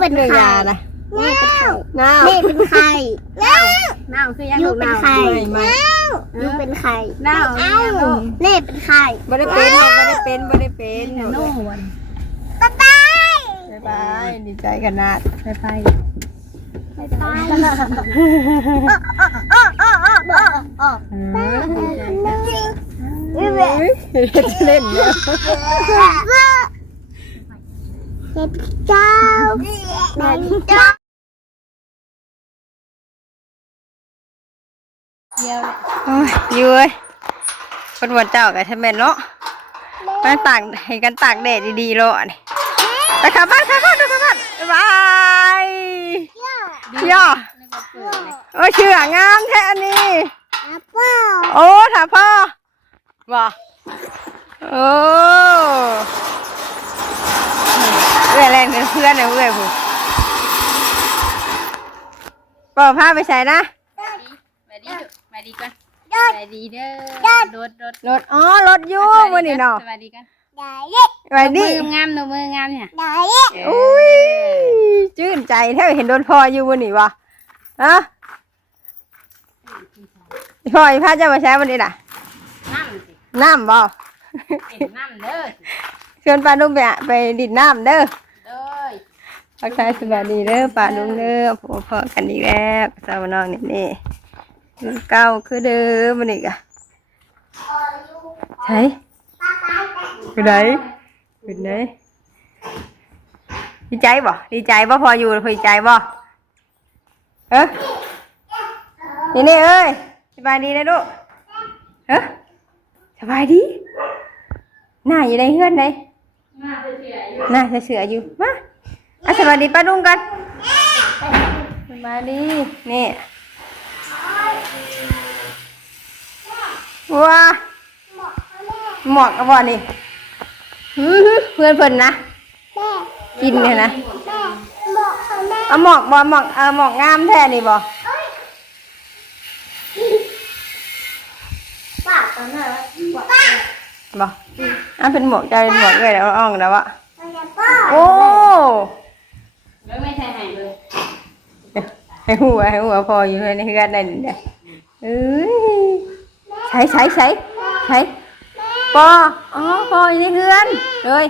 เป็นเรื่องใครยานะแม่เป็นใครน้าวแม่เป็นใครน้าคือยังยูลูกเป็นน้าใครไม่ไม่ยูเป็นใครน้าเอ้าเอาลูกแม่เป็นใครบ่ได้เป็นบ่ได้เป็นบ่ได้เป็นโน่วันบ๊ายบายบ๊ายบายดีใจขนาดไปไปบ๊ายบายอ้ออ้ออ้ออ้ออ้ออืมบ๊ายบายเฮ้ยเล่นเนาะ เด็กเจ้าเด็กเจ้าเดียวโอ้ยอยู่เอ้ยคนวันเจ้ากับทำแม่นเนาะมาตากให้กันตากแดดดีๆโลอันนี้ไปขับบ้านขับบ้านขับบ้านบายย่อโอ้ยเชื่องามแท้อันนี้โอ้ถ้าพ่อบ่โอ้ เอื้อยแรงเป็นเพื่อนนะเอื้อยผู้ป่อผ้าไปใส่นะไปดีไปดีกันไปดีเด้อรถรถรถอ๋อรถอยู่วันนี้เนาะสวัสดีกันได้เด็กไปดิมืองามหนูมืองามเนี่ยได้เด็กอุ้ยชื่นใจแท้เห็นโดนพ่ออยู่วันนี้วะฮะพ่ออีพาเจะมาใช้วันนี้น่ะน้ำสิน้ำบ่เป็นน้ำเด้อ ชวนปลาลุงไปอะไปดิดน้ำเด้อเด้อทักทายสวัสดีเด้อปลาลุงเด้อพบพอกันอีกแล้วสาวน้องนี่นี่คือเก้าคือเดิมมันอีกอะใช่คือไหนคือไหนดีใจบ่ดีใจบ่พออยู่พอดีใจบ่เอ้นี่นี่เอ้ยสบายดีนะลูกเอ้สบายดีหน้าอยู่ในเฮือนไหน น้าเสียอยู่น่าจะเสืออยู่มาอะสวัสดีป้าดุ้งกันสวัสดีนี่ว้าหมอกกระบอกนี่อื้อหือเพื่อนเพิ่นนะแม่กินเลยนะแม่บอกเขาแม่เอาหมอกบ่หมอกเออหมอกงามแท้นี่บ่ป้าตอนนั้น ว่าบ่อะเป็นหมอกจะเป็นหมอกเลยแล้วอ่องแล้ววะป้าโอ้แล้วไม่ใช่หายเลยให้หัวให้หัวพออยู่ในเฮือนนั่นเด้อเอ้ยใช้ใช้ใช้ใช้ปออ๋อปออยู่ในเฮือนเลย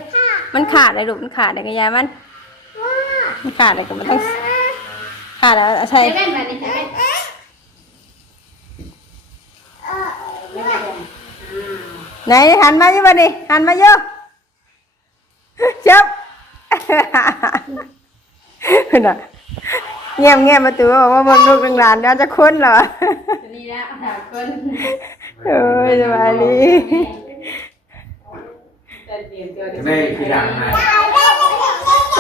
มันขาดเลยลูกมันขาดเลยกระยามันมันขาดเลยก็มันต้องขาดแล้วเอาใช่ เล่นแบบนี้ใช่ไหมไหนหันมาอยู่บ่ดิหันมาอยู่เจ็บน่ะเงียบเงียบประตูบอกว่าเบิ่งลูกเบิ่งหลานเดี๋ยวจะคุ้นเหรอนี่แล้วถามคนเอ้ยสบายดีจะเตรียมตัวไม่คือดังมา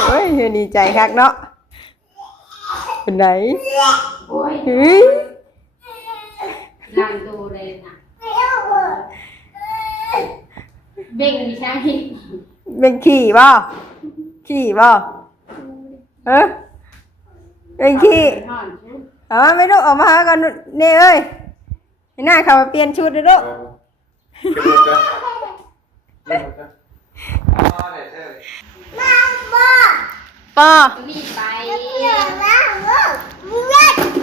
โอ้ยดีใจคักเนาะเป็นไหนโอ้ยเฮ้ยนั่งดูเลยนะ เบ่งดิฉันผิดเป็นขี่บ่ขี่บ่เออเป็นขี่ห่อนชุดเอามาไม่ลูกออกมาหากันนี่เอ้ยให้หน้าเขามาเปลี่ยนชุดเลยลูกขึ้นรถจ้ะขึ้นรถจ้ะอ๋อเดี๋ยวเดี๋ยวปอ รีบไป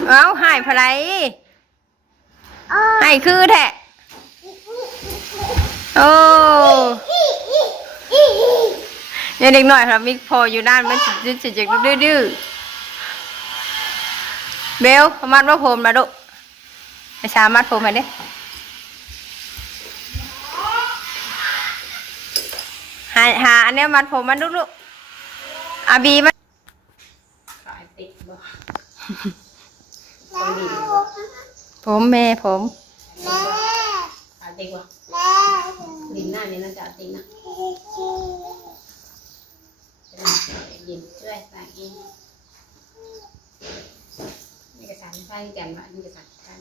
เอาหายพลายหายคือแท้โอ้ เนี่ยเด็กหน่อยครับมิกพออยู่ด้านมันจะจะจะดื้อดื้อเบลประมาณว่าผมนะลูกไอชามัดผมมาดิหาหาอันเนี้ยมัดผมมันลูกลูกอาบีมันสายติดบ่ผมแม่ผมสายติดบ่ดินหน้านี่น่าจะติดนะ ยินช่วยสายเองนี่กระสันใช่แก่นว่านี่กระสันใช่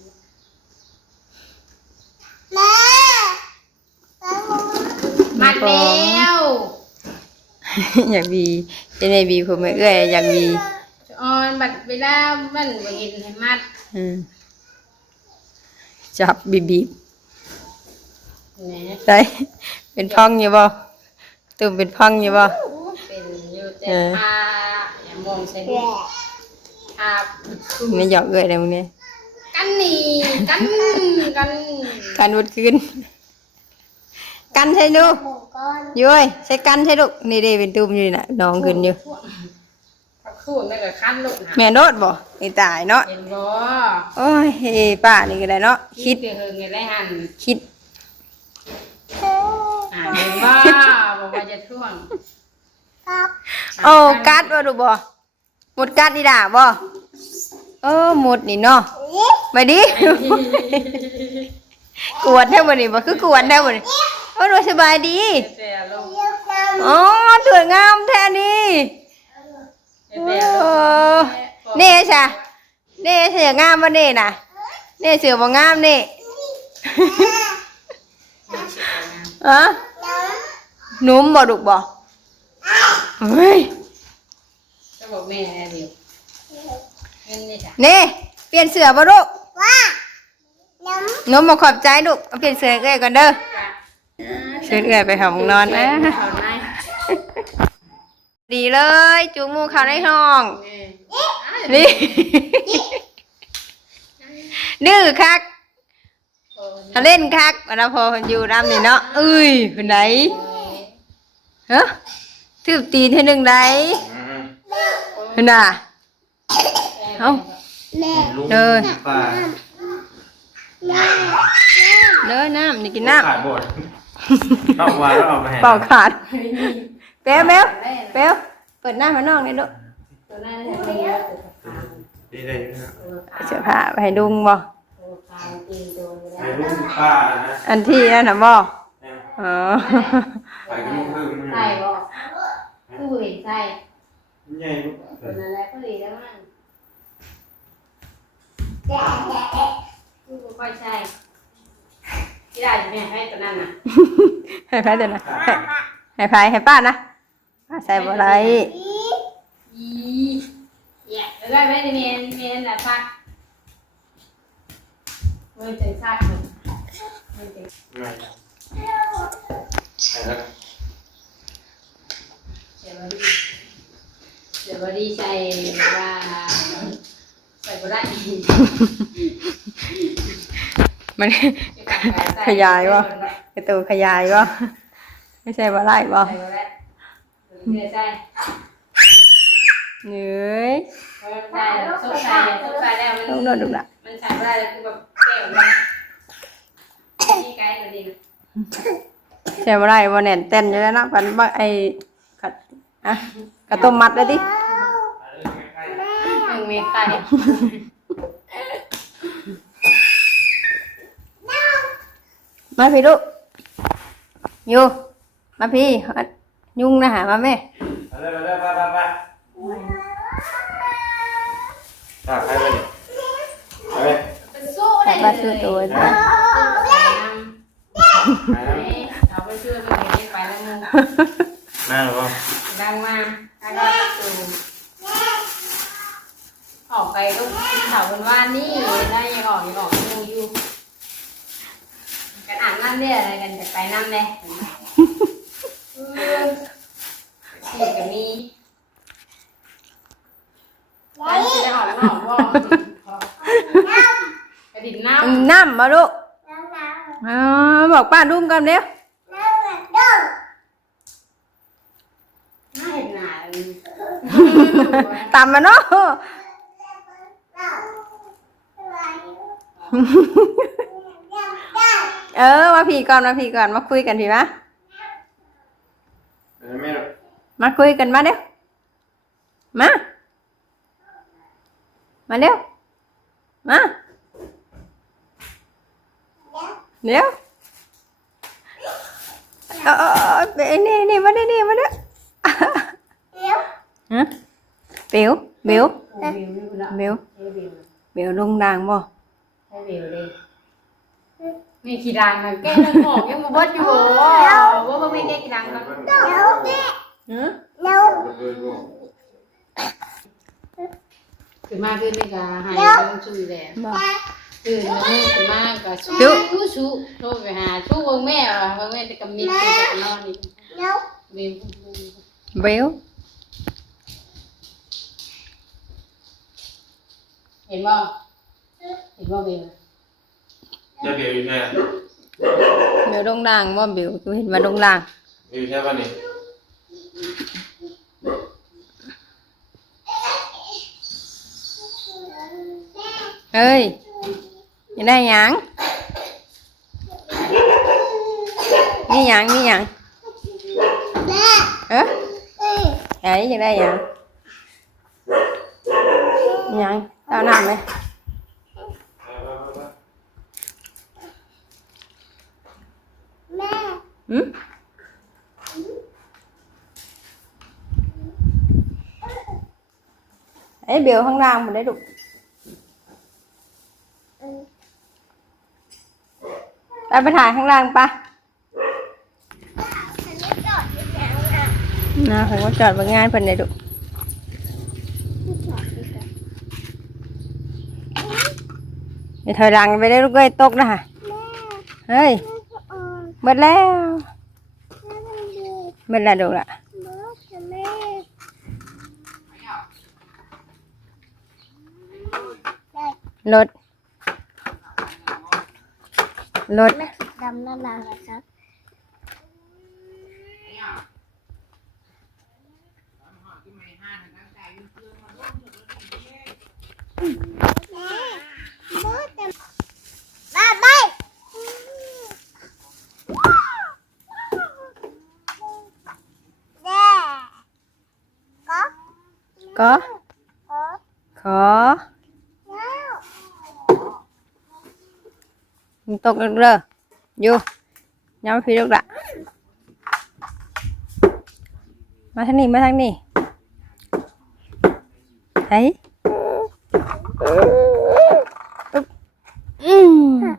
มาแล้วอยากบีเจเนบีผมไม่เอื้อยอยากบีออนบัดเวลามันบ่เห็นให้มัดอืมจับบีบีแหนได้เป็นพ่องอยู่บ่ตุ่มเป็นพ่องอยู่บ่เป็นอยู่ แต่เออพาอย่าหมอองใส่ลูกอาบไม่หยอกเอ้ยเลยมึงเนี่ยกันนี่กันกันกันวุดขึ้นกันใช่ลูกหมูก้อนยุ้ยใช่กันใช่ลูกนี่เด้เป็นตุ้มอยู่นี่น่ะน้องขึ้นอยู่พักคู่นั่นก็คันลูกนะแม่โนดบ่ไอ้ตายเนาะเห็นบ่โอ้ยเฮ้ป้านี่ก็ได้เนาะคิดเฮืองไงได้หันคิดอ่าเห็นบ่บอกว่าจะท่วง ครับโอ้กัดบ่ดูบ่หมดกัดนี่ด่าบ่เออหมดนี่เนาะนี่ไปดิกวนแท้บ่นี่บ่คือกวนแท้บ่นี่โอ้ดูสบายดีแต่ลูกเลี้ยวน้ำอ๋อสวยงามแท้นี่แต่เอลูอกเน่จ้ะเน่เสืองามบ่เน่น่ะเน่เสือบ่งามนี่อะน้หนุ่มบ่ดุกบ่ เฮ้ยจะบอกแม่เดี๋ยวเงินนี่จ้ะเน่เปลี่ยนเสือบ่ลูกำว่าน้หนุ่มบ่ขอบใจลูกเอาเปลี่ยนเสือให้เอ้ยก่อนเด้อเชิญเอ้ยไปหาห้องนอนนะเอาไหนดีเลยจูงหมูเข้าในห้องนี่นี่ดื้อคักถ้าเล่นคักวันนั้นพอเพิ่นอยู่น้ำนี่เนาะเอ้ยเพิ่นไหนฮะ ทืบตีนให้หนึ่งไดอืมเพิ่นน่ะเอ้าำแม่ลูกเดินป่าแม่เด้อน้ำนี่กินน้ำขาดบดต้องวางแล้วเอามาให้เป่าขาดเป๊วเป๊วเป๊วเปิดหน้ามาน้องนี่ลูกตัวนั้นเนี่ยตัวนี้ตัวขาวดีเลยนะตัวขาวเสื้อผ้าไปให้ลุงบ่ตัวขาวตีนตัวนี้ไอ้ลูกป้านะอันที่นั่นน่ะบ่เนี่ยอ๋อไปกับลูกพึ่งใส่บ่ ผู้เห็นใส่ใหญ่ลูกตัวนั้นแหละก็ดีแล้วมั้งผู้บ่ค่อยใช่ที่ได้แม่ให้ตัวนั้นน่ะให้ไผเดี๋ยวนะให้ให้ไผให้ป้านะป้าใส่บ่ไรอีแย่แล้วได้ไหมเมนเมนน่ะพักเมื่อจังซักมันเมื่อจังไม่ไปแล้วเดี๋ยววันดีเดี๋ยววันดีใส่ว่าใส่บ่ได้มันขยายวะกระตูขยายวะไม่ใช่บ่ไรบ่ใส่บ่ได้เดี๋ยวใส่เหนื่อยพอใส่แล้วซุกใส่ซุกใส่แล้วมันต้องนอนดูละมันใส่บ่ได้แล้วคือแบบแก้วมันนี่ไกด์ตัวนี้นะใช่บ่ไรบ่แน่นเต้นอยู่แล้วนะกันบ่ไอ้กัด อะกระต้มมัดเลยดิหนึ่งเมตรไก่มาพี่ลูกอยู่มาพี่ ยุ่งนะหามาแม่ไปเลยไปเลยไปไปไปอะใครไปดิไปเลยเป็นสู้ใส่ได้ปลาเลซื้อยตัวไปจ้ะไปแล้วเอาไปช่วยมันเห็นไปแล้วมึงแม่หรือเปล่า ดังมาแล้วก็ตูออกไปก็เสาบนว่านี่ได้ยังออกยังออกยังอยู่กันอ่านนั่นเนี่ยอะไรกันจะไปนั่นเลยนี่ก็มีแล้วจะได้ออกนอกว่กระดิ่งน้ำน้ำมาลูกน้ำน้ำอ๋อบอกป้าดุ้งกันเร็ว น้ำน้ำน้ำ น่าเห็นหนา ตามมาเนาะเออมาพี่ก่อนมาพี่ก่อนมาคุยกันพี่มะไปเลยแม่หรอกมาคุยกันมาเร็วมามาเร็วมาเร็วเออเออเออเออนี่นี่มาดินี่มาดิฮะเบลเบลวิ วนี่คุณละเบลใช้วิวเบลลงดังบ่ใช้วิวเลยมีกี่ดังนะแก้ยังหอกยังมาบดอยู่ว่าว่าไม่แก้กี่ดังกันฮะคือมากขึ้นนี่ก็หายต้องช่วยแหละบ่คือน้องคือมากก็สู้สู้โทรไปหาสู้วงแม่ว่ะวงแม่จะกำมิดจะนอนนี่วิวเบล เห็นบ่เห็นบ่เบลจะเบียร์อยู่แค่เดี๋ยวลงล่างบ่บิวกูเห็นว่าลงล่างอยู่แค่ป่ะนี่เฮ้ยอยังได้หยังนี่หยังนี่หยังแม่เอ๊ะเอ้ยไอ้ยังได้หยังหยัง เอาน้ำไหมแม่หืมไอ้เบลข้างล่างมันได้ดุไปไปถ่ายข้างล่างปะฉันไม่จอดที่แถวน่ะนะผมก็จอดบางงานเพิ่นได้ดุ ไม่จอดที่แถว อย่าถอยหลังไปได้ลูกเอ้ยตกนะฮะเฮ้ยแม่ก็ออกหมดแล้วแม่มันดีหมดแล้วดุละรถรถดำน่ารักครับแม่มดจะมาไปแม่ก็ ก็ขอขอแล้วมึงตกเด้ออยู่ย้ำพี่ลูกละมาทางนี้มาทางนี้ไอ้อึ๊บอืม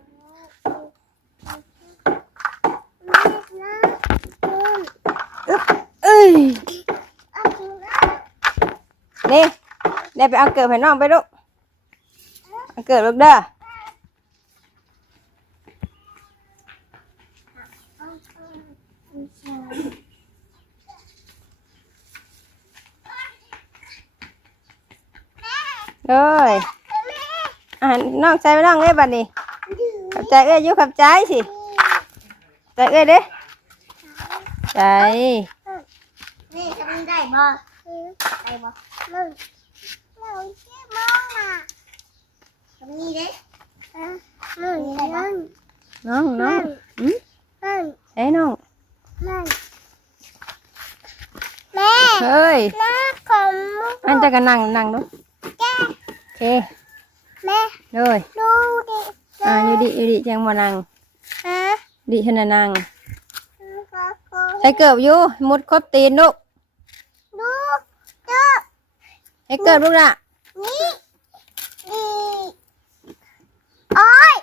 แม่นะคุณ เอ้ย เอาคุณนะ นี่ ได้ไปเอาเกิดให้น้องไปลูกเอาเกิดลูกเด้อเอ้ยอ่าน้องใจไม่น้องเอ้ยบัดนี้ขับใจเอ้ยยู่ขับใจสิใจเอ้ยเด้ใจนี่ทำได้บ่ได้บ่ มึงเราเชื่อมองน่ะทำนี่เด้ฮะมึงได้บ่ น้องน้องอืม มึง เอ้ยน้อง มึงแม่ เฮ้ย แม่ของมึง อันจะกันนั่งนั่งดู แก โอเค แม่ เลย ดูดิ อ่าอยู่ดิอยู่ดิจังมานั่ง ฮะ ดิชนะนั่ง ก็ก็ ใช้เกิบอยู่มุดครบตีนลูก ดูดู ให้เกิบลูกละ นี่นี่โอ้ย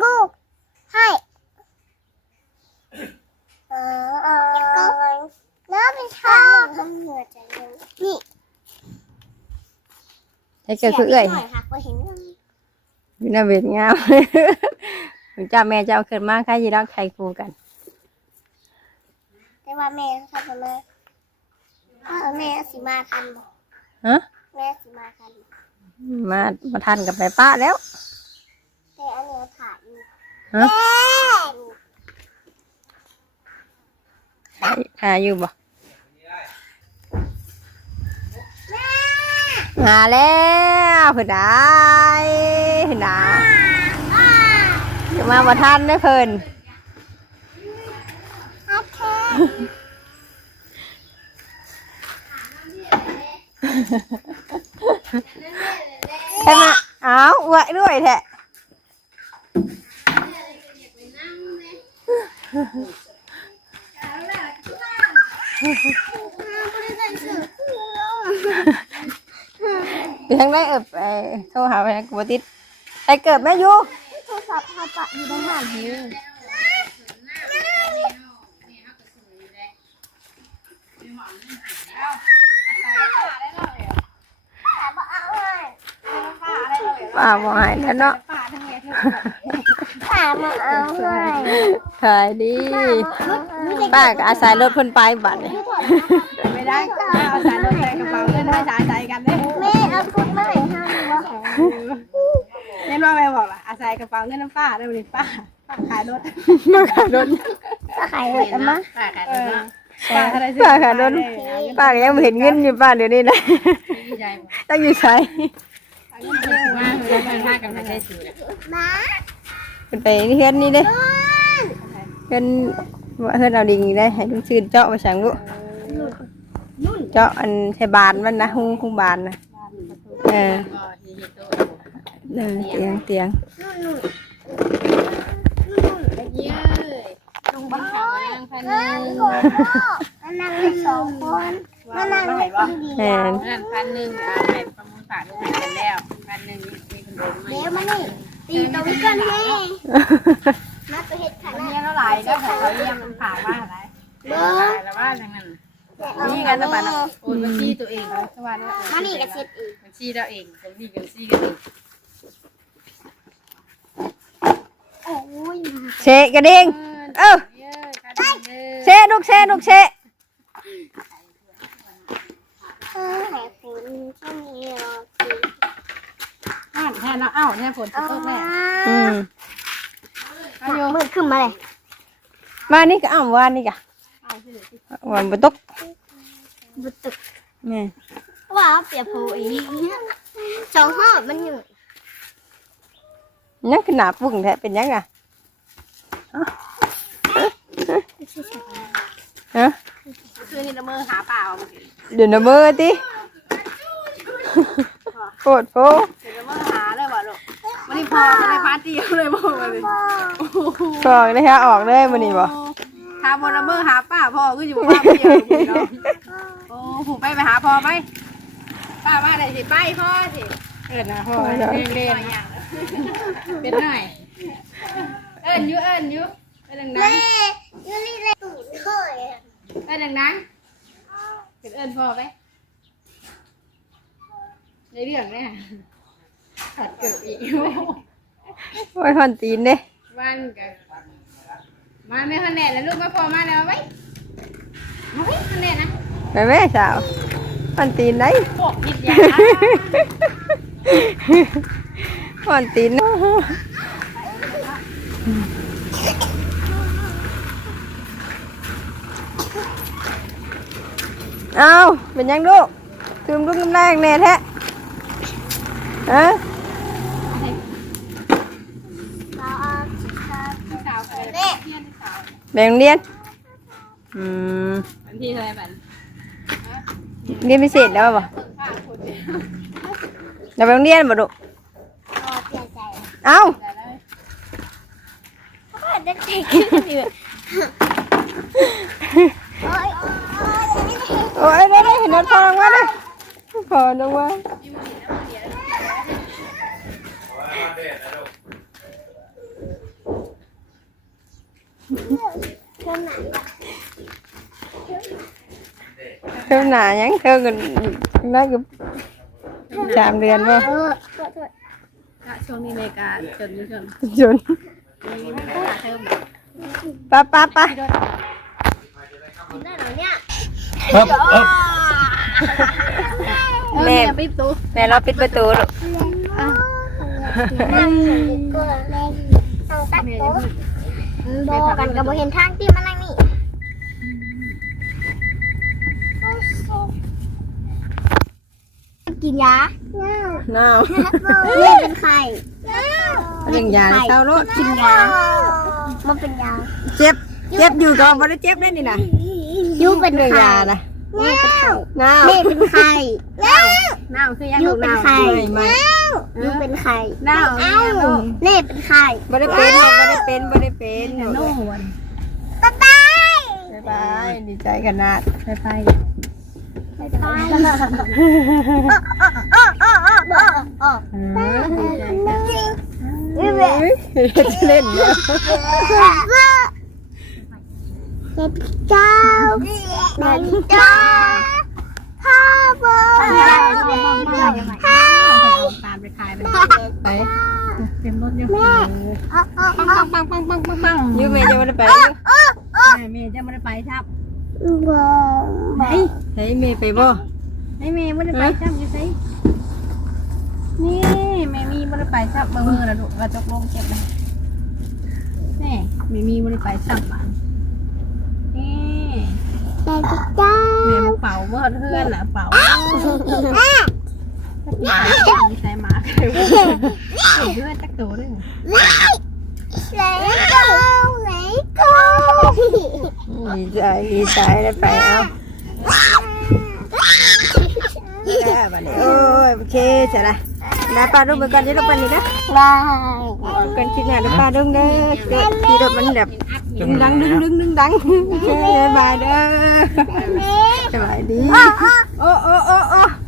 ดูกให้เออเออแล้วไปทำเหนื่อยจังเลยนี่ใช้เกิบคือเอ้อยหน่อยค่ะก็เห็นอยู่หน้าเวทงามผมจ้าแม่เจ้าเกิดมาใครยีรักใครูกัน แต่ว่าแม่ทำมา เออแม่สิมาทันบ่ฮะแม่สิมาทันบ่มามาทันกับไปป้าแล้วแต่อันเนี้ยถ่ายอยู่ฮะแม่หาหาอยู่บ่แม่หาแล้วเพิ่นได้เพิ่นได้อ่าอย่ามาบ่ทันได้อเพิ่นโอเค ใช่ไหมอ้าวอวยด้วยแท้ไปทางไหนเออไปโทรหาไปทางกูบติดไปเกิดแม่ยูโทรศัพท์พาปะอยู่ในห้านี้แต่ ป้าบ่หายแล้วเนาะป่ามาเอาเลยเายดิป้าก็อาศัยรถเพิ่นไปบัดนี่ไม่ได้อาศัยรถใส่กระเป๋าเงินให้สายใจกันเด้แม่เอาคนมาให้ห้าบ่เล่นว่าแม่บอกล่ะอาศัยกระเป๋าเงินน้ำป้าได้บ่นี่ป้าขายรถมาขายรถขายรถมาป้าขายรถป้าขายรถป้าก็ยังเห็นเงินอยู่ป้าเดี๋ยวนี้นะต้องอยู่ใช้ ว่าเราไปพากันไปใช้สูตรมาเป็นไปนี่เฮือนนี่เด้เฮือนว่าเฮือนเอาดิงนี่ได้ให้ลุงชื่นเจาะไปสั่งบุเจาะอันใช้บานมันนะหุ้งหุ้งบานนะเออก็ที่เฮ็ดโตเออเตียงเตียงเย้ยลงบ้านข่าวมานั่งพันหเงินึ่นงโกมานั่งเลยสองคนมานั่งเลยคนเดีแมยวนนั่นพันหนึ่งอ่าไปประมูล ฝากลูกค้ากันแล้วพันหนึ่งมีคนโดนไหมเดี๋ยวมานี่ตีตรงกันแม่มาตัวเห็ดขอันนานี้ดเท่าไหร่ก็ขอเยี่ยมมันฝากว่าอะไรเบิ้ขางแล้วว่าอย่างนั้นนี่กันนะบ้านโอนบัญชีตัวเองเลยสวัสดีมานี่กับเช็ดอีกบัญชีเราเองบัญชีบัญชีกันเองโอ้ยเชะกระดิ่งเอ้าเย้ยพันหนึ่งเชะลูกเชะลูกเชะ เออแหกฝนช่วงนี้รอสิ อ้าวแทน เนาะอ้าวแทนฝนตกแม่อืมเอาอยู่มืดขึ้นมาเลยมานี่ก็อ้าววานนี่กะวันบ่ตกบุตึกแม่ว่าเปียกโผอีกสองห้อมันอยู่ยังคือหนาปุ่งแท้เป็นยังอะฮะคืนนี้ละเมอหาเปล่าเดี๋ยวนะมือติโคตรโฟ นนี้พอจะได้ปาร์ตี้เลยบ่เลยบอกได้ฮะออกเลยมื้อนี้บ่หาบนละเมอหาป้าพ่อก็อยู่บ้านเดียวเนาะโอ้ผมไปไปหาพ่อไปป้าว่าได้สิไปพ่อสิเอิ้นนะพ่อเล่นเล่นเป็นหน่อยเอิ้นอยู่เอิ้นอยู่เอิ้นดังเล่ยูนี่เล่ตูดเคยๆเอิ้นดังๆเป็นเอิ้นพ่อไปในเรื่องเนี่ย ขัดเกิดอีกโอ้ยฮอนตีนเด้วันกันมาไม่คะแนนแล้วลูกมาพอมาแล้วไหมมาไว้คะแนนนะไปแม่สาวฮอนตีนได้พวกพิษยาฮอนตีนเอาเป็นยังลูกตืมลูกน้ำแรงแน่แท้ ฮะเราเอาที่สาวอะไรเล่เพื่อนที่สาวแบ่งเรียนอืมวันที่อะไรบันเรียนพิเศษแล้วบ่เปิดผ้าคนเดียวเราไปโรงเรียนบ่ลูกเอาเปลี่ยนใจเอ้าแต่เลยเพราะว่าเด็กๆขึ้นอยู่โอ้ยโอ้ยโอ้ยได้ได้เห็นรถพอลงมาเลยพอลงมา เท่าไหร่เท่าหนายังเท่ากันน่าจะสามเดือนบ่เออโทษโทษช่วงนี้เมกาจนจนจนมีเมกาเพิ่มไป้าป้าป้ากินได้เหรอเนี่ยครับครับแม่ปิดตู้แม่เราปิดประตูลูก นั่งอยู่ก็เล่นนั่งตัดโต๊ะโบกันกับโบเห็นทางที่มานั่งนี่กินยาน้าวนี่เป็นไข่เลี้ยงยาในเช้ารถกินยามันเป็นยา เจ็บ เจ็บอยู่ก็บ่ได้เจ็บได้นี่นะยูเป็นเรื่องไข่ยานะนี่เป็นไข่น้าวนี่เป็นไข่น้าคือยังยูลูกเป็นน้าไข่ไม่ไม่ ยูเป็นไข่น้าเอ้านี่เป็นไข่บ่ได้เป็นลูกบ่ได้เป็นบ่ได้เป็นโน่วันบ๊ายบายบ๊ายบายดีใจขนาดไปไปบ๊ายบายอ้ออ้ออ้ออ้ออ้ออืมนี่แหเฮ้ละยเล่นเยอะเด็กเจ้าเด็กเจ้าพ่อบอกให้ตาม ไปขายไปไปเต็มรถอยู่ปังปังปังปังปังปังยูเมย์จะบ่ได้ไปอยู่แม่จะไม่ได้ไปครับไปให้เมย์ไปบ่ให้แม่ไม่ได้ไปครับอยู่ไสนี่แม่มีบ่ได้ไปซับมือมือนะลูกกระจกลงเก็บเลยแน่มีมีบ่ได้ไปซับบ้านนี่แต่ก็จ้าแม่เป่าเมื่อเพื่อนน่ะเป่า มีใจมาเพื่อนจักโตด้วยไหนก็ไหนก็ดีใจดีใจได้ไปเอาแย่บัดนี้โอ้ยโอเคเสร็จละนะป้าดุ้งไปก่อนจะลูกไปนี่นะบายกันคิดงานเด้อป้าดุ้งเด้อเกิดที่รถมันแบบดึงดังดึงดึงดึงดังโอเคบ๊ายบายเด้อสบายดีโอ้โอ้โอ้โอ้ชีวิต